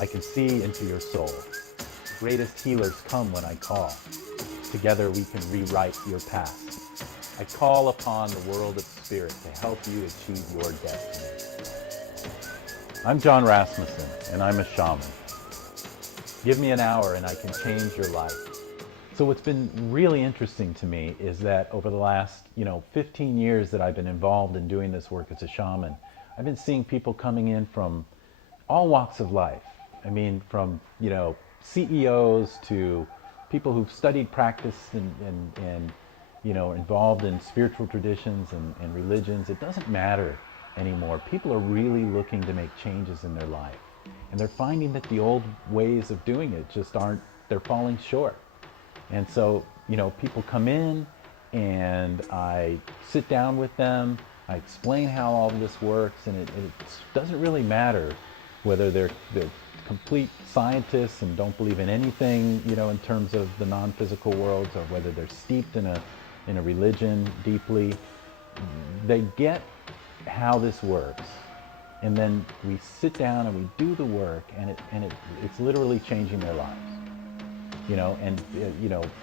I can see into your soul. Greatest healers come when I call. Together we can rewrite your past. I call upon the world of spirit to help you achieve your destiny. I'm Jon Rasmussen, and I'm a shaman. Give me an hour and I can change your life. So what's been really interesting to me is that over the last, 15 years that I've been involved in doing this work as a shaman, I've been seeing people coming in from all walks of life. I mean, from, CEOs to people who've studied practice and involved in spiritual traditions and religions. It doesn't matter anymore. People are really looking to make changes in their life. And they're finding that the old ways of doing it just aren't, they're falling short. And so, people come in and I sit down with them, I explain how all of this works, and it doesn't really matter whether they're complete scientists and don't believe in anything, in terms of the non-physical worlds, or whether they're steeped in a religion deeply. They get how this works. And then we sit down and we do the work, and it's literally changing their lives.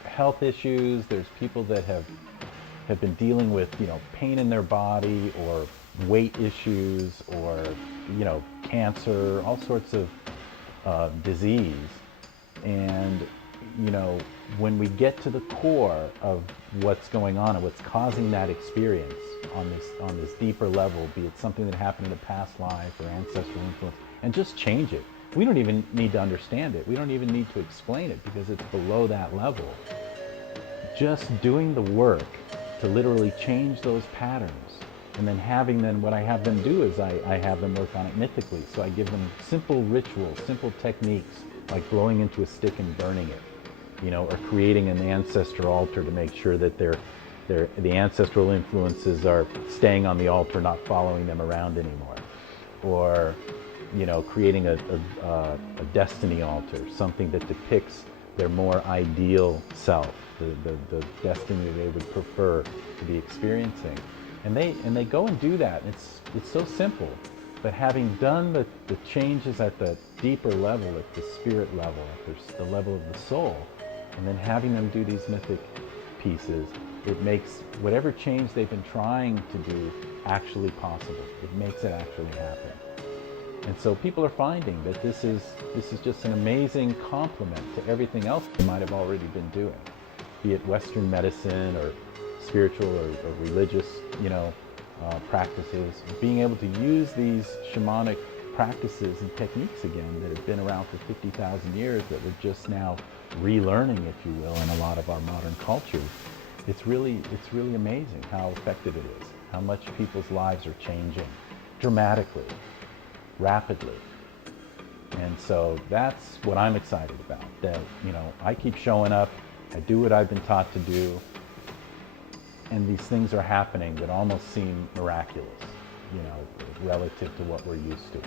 Health issues. There's people that have been dealing with, pain in their body, or weight issues, or, cancer, all sorts of disease. And, when we get to the core of what's going on and what's causing that experience on this deeper level, be it something that happened in a past life or ancestral influence, and just change it. We don't even need to understand it. We don't even need to explain it because it's below that level. Just doing the work to literally change those patterns, and then what I have them do is I have them work on it mythically. So I give them simple rituals, simple techniques, like blowing into a stick and burning it, or creating an ancestor altar to make sure that the ancestral influences are staying on the altar, not following them around anymore. Or, creating a destiny altar, something that depicts their more ideal self, the destiny they would prefer to be experiencing. And they go and do that. It's so simple. But having done the changes at the deeper level, at the spirit level, at the level of the soul, and then having them do these mythic pieces, it makes whatever change they've been trying to do actually possible. It makes it actually happen. And so people are finding that this is just an amazing complement to everything else they might have already been doing, be it Western medicine or spiritual or religious, practices. Being able to use these shamanic practices and techniques again that have been around for 50,000 years, that we're just now relearning, if you will, in a lot of our modern cultures. It's really amazing how effective it is, how much people's lives are changing dramatically, rapidly. And so that's what I'm excited about, that, I keep showing up, I do what I've been taught to do, and these things are happening that almost seem miraculous, relative to what we're used to.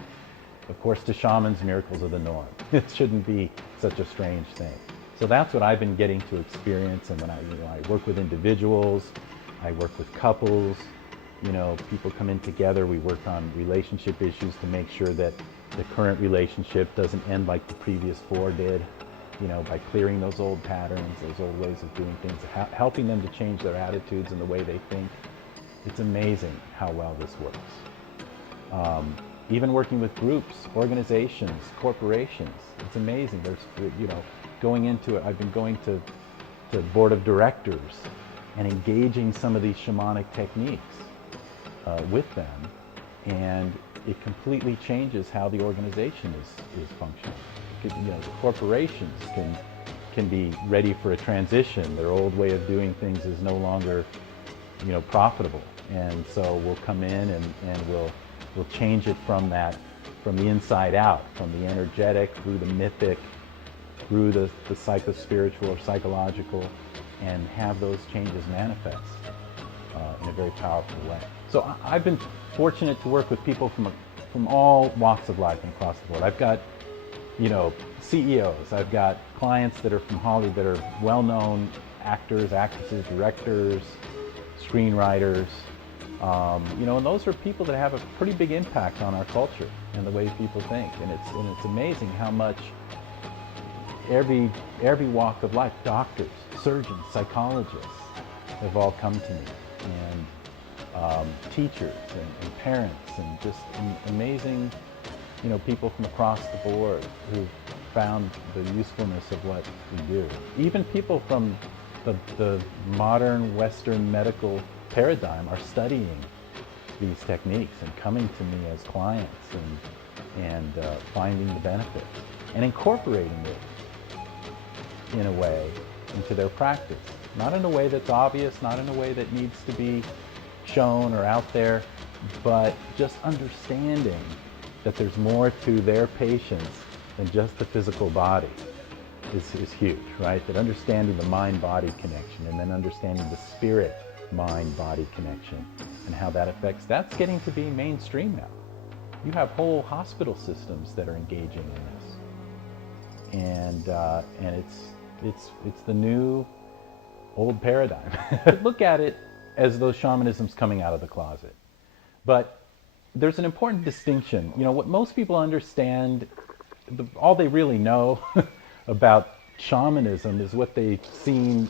Of course, to shamans, miracles are the norm. It shouldn't be such a strange thing. So that's what I've been getting to experience. And when I work with individuals, I work with couples, people come in together, we work on relationship issues to make sure that the current relationship doesn't end like the previous four did, by clearing those old patterns, those old ways of doing things, helping them to change their attitudes and the way they think. It's amazing how well this works. Even working with groups, organizations, corporations, it's amazing. There's, going into it, I've been going to board of directors and engaging some of these shamanic techniques with them, and it completely changes how the organization is functioning. The corporations can be ready for a transition. Their old way of doing things is no longer, profitable, and so we'll come in and we'll change it from the inside out, from the energetic through the mythic, through the psycho-spiritual or psychological, and have those changes manifest in a very powerful way. So I've been fortunate to work with people from all walks of life and across the board. I've got CEOs. I've got clients that are from Hollywood that are well-known actors, actresses, directors, screenwriters, And those are people that have a pretty big impact on our culture and the way people think. And it's amazing how much every walk of life, doctors, surgeons, psychologists, have all come to me, and teachers and parents, and just amazing, people from across the board who've found the usefulness of what we do. Even people from the modern Western medical paradigm are studying these techniques and coming to me as clients and finding the benefits and incorporating it in a way into their practice. Not in a way that's obvious, not in a way that needs to be shown or out there, but just understanding that there's more to their patients than just the physical body is huge, right? That understanding the mind-body connection, and then understanding the spirit-mind-body connection and how that affects, that's getting to be mainstream now. You have whole hospital systems that are engaging in this. And it's the new old paradigm. Look at it as though shamanism's coming out of the closet. But there's an important distinction. What most people understand, all they really know about shamanism is what they've seen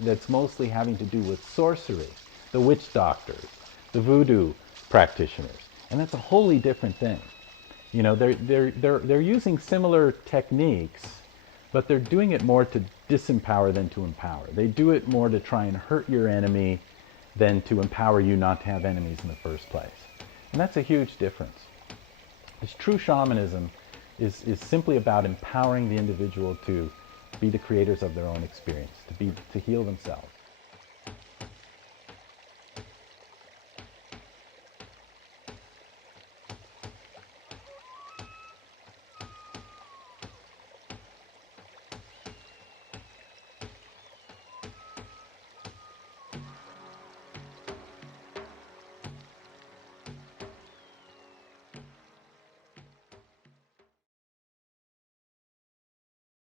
that's mostly having to do with sorcery, the witch doctors, the voodoo practitioners. And that's a wholly different thing. They're using similar techniques, but they're doing it more to disempower than to empower. They do it more to try and hurt your enemy than to empower you not to have enemies in the first place. And that's a huge difference. This true shamanism is simply about empowering the individual to be the creators of their own experience, to heal themselves.